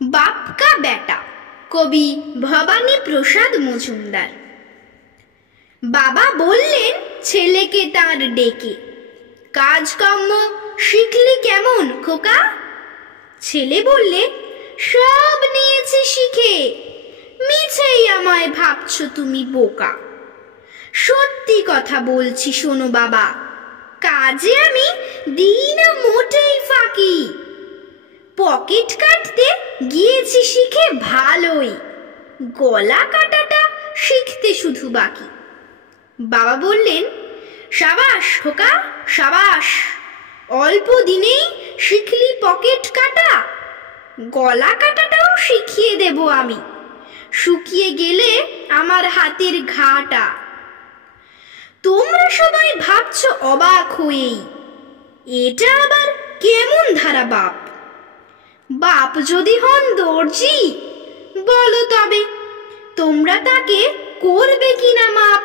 बाप का बेटा कवि भवानी प्रसाद मजुमदार। बाबा बोललेन छेलेके तार डेके, काजकर्म शिखली केमन खोका? छेले बोलले, सब नियेछि शिखे, मिछेई आमाय भाबछो तुमी बोका। सत्यि कथा बोलछि शोनो बाबा, काजे आमी दिई ना मोटेई फाঁকি। पकेट काटते गिয়েছি শিখে ভালোই, গলা কাটাটা শিখতে শুধু বাকি। বাবা বললেন, সাবাস খোকা সাবাস, অল্প দিনেই শিখলি পকেট কাটা, গলা কাটাটাও শিখিয়ে দেব আমি, শুকিয়ে গেলে আমার হাতের ঘাটা। তোমরা সবাই ভাবছো অবাক হয়েই, এটা আবার কেমন ধারা বাপ? বাপ যদি হন দর্জি, বলো তবে তোমরা তাকে করবে কিনা মাপ?